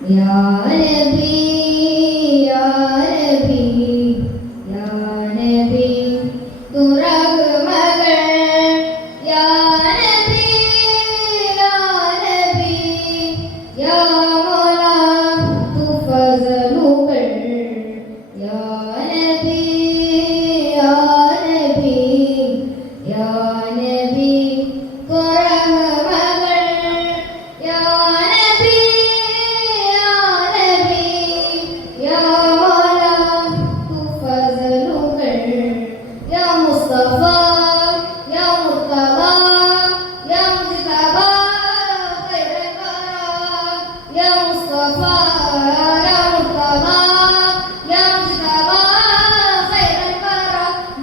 യാ നബി യാ നബി യാ നബി തുറകുമകൾ യാ നബി യാ നബി യാ മൗല തുഫസലുകൾ യാ നബി യാ നബി യാ നബി തുറകുമകൾ യാ നബി യാ നബി യാ മൗല തുഫസലുകൾ യാ മുസ്തഫ യാ മുർത്തദ യാ മുജ്തബ ഖൈറൽ വറ യാ മുസ്തഫ യാ മുർത്തദ യാ മുജ്തബ ഖൈറൽ വറ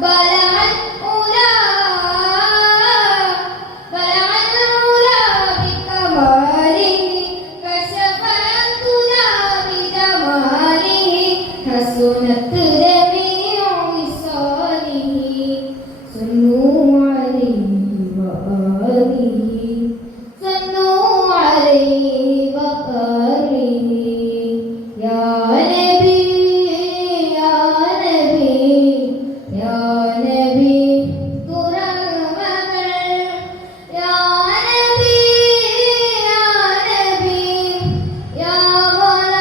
ബലഅൽ ഉലാ ബികമാലിഹി കശഫൽ തുലാ ബിജമാലിഹി ഹസുനത് ജമീഉ വിസാലിഹി സല്ലൂ അലൈഹി വആലിഹി സല്ലൂ അലൈഹി വആലിഹി യാ നബി യാ നബി യാ നബി തുറമകൾ യാ നബി യാ നബി യാ മൗല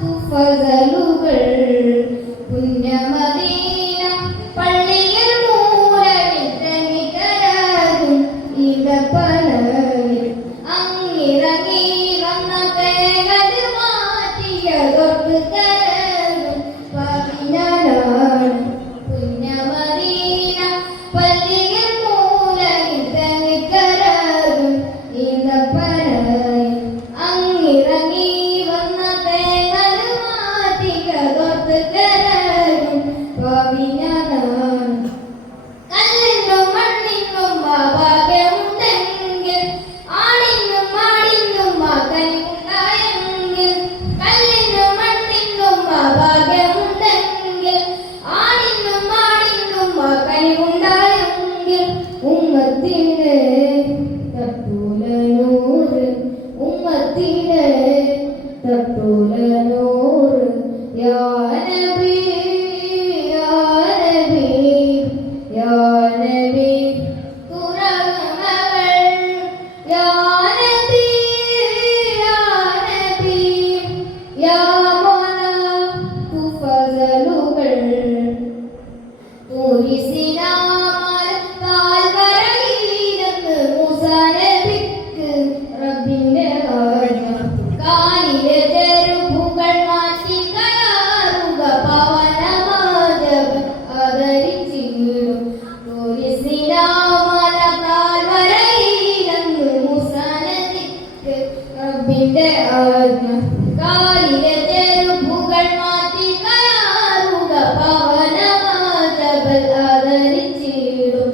തുഫസലുകൾ പുണ്യമദീന പള്ളിയിൽ മൂലവിൽ തനിക്കരാകും ഈന്തപ്പനവിൽ അങ്ങിറങ്ങി വന്ന തേങ്ങൽ മാറ്റിയതൊട്ട് കരകും പതിനാണ് പുണ്യമദീന പള്ളിയിൽ മൂലവിൽ തനിക്കരാകും ഈന്തപ്പനവിൽ അങ്ങിറങ്ങി വന്ന തേങ്ങൽ മാറ്റിയതൊട്ട് കരകും പതിനാണ് കല്ലിനും മണ്ണിനും ഭാഗ്യമുണ്ടെങ്കിൽ ആണിനും മാടിനും മകനുണ്ടായെങ്കിൽ കല്ലിനും മണ്ണിനും ഭാഗ്യമുണ്ടെങ്കിൽ ആണിനും മാടിനും മകനുണ്ടായെങ്കിൽ ഉമ്മത്തിന് തട്ടൂല നൂറ് ഉമ്മത്തിന് തട്ടൂല നൂറ് യാ നബി യാ നബി യാ നബി തുറമകൾ യാ നബി യാ നബി യാ മൗല തുഫസലുകൾ തൂരിസിനാമൽ താൽവരയിലെന്ന് മൂസാ നബിക്ക് റബ്ബിന്റെ ആജ്ഞ കാലിലെ ചെരുപ്പുകൾ മാറ്റി കയറുക പവനമാജം ആദരിച്ചിടും തൂരിസിനാമൽ താൽവരയിലെന്ന് മൂസാ നബിക്ക് റബ്ബിന്റെ ആജ്ഞ കാലിലെ ചെരുപ്പുകൾ മാറ്റി കയറുക പവനമാജം ആദരിച്ചിടും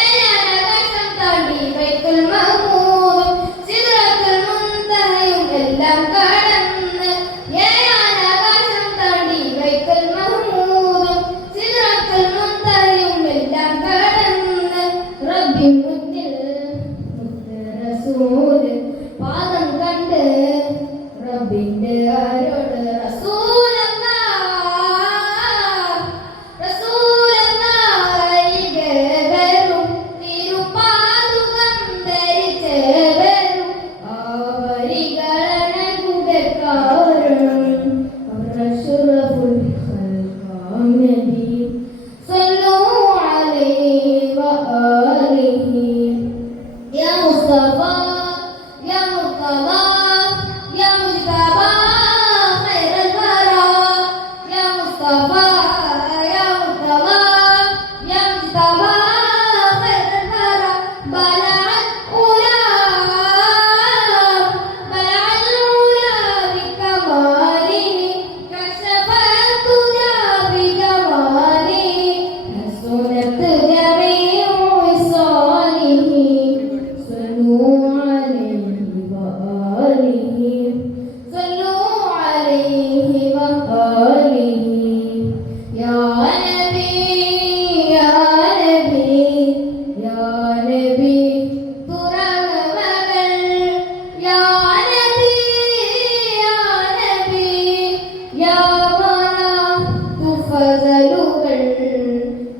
ഏഴാകാശം താണ്ടി ബൈത്തുൽ മഅ്മൂറും സിദ്റത്തുൽ മുൻതഹയും എല്ലാം കടന്ന് ഏഴാകാശം താണ്ടി ബൈത്തുൽ മഅ്മൂറും സിദ്റത്തുൽ മുൻതഹയും എല്ലാം കടന്ന് റബ്ബി മുന്നിൽ മുത്ത് റസൂൽ പാദം കണ്ട് റബ്ബിന്റെ ആരോട്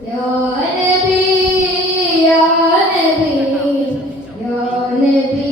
യാ നബി യാ നബി യാ നബി